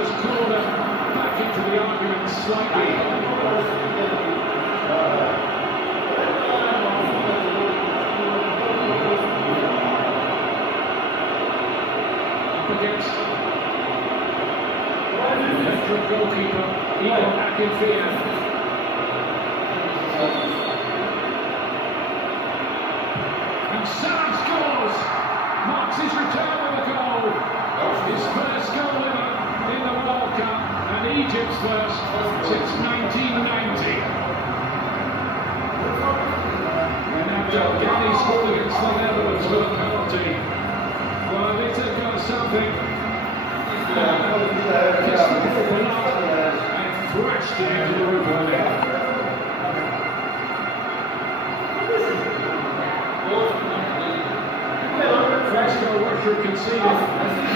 just clawed her back into the argument slightly. Up against the veteran goalkeeper, Igor Akinfeev. And Salah scores! Marks his return with a goal. His first goal in the World Cup, and Egypt's first since 1990. And Abdel Ghani scored against the Netherlands with a penalty. Well, they took on something. Kissed the ball up and thrashed it into the roof of the net. First goal Russia conceded.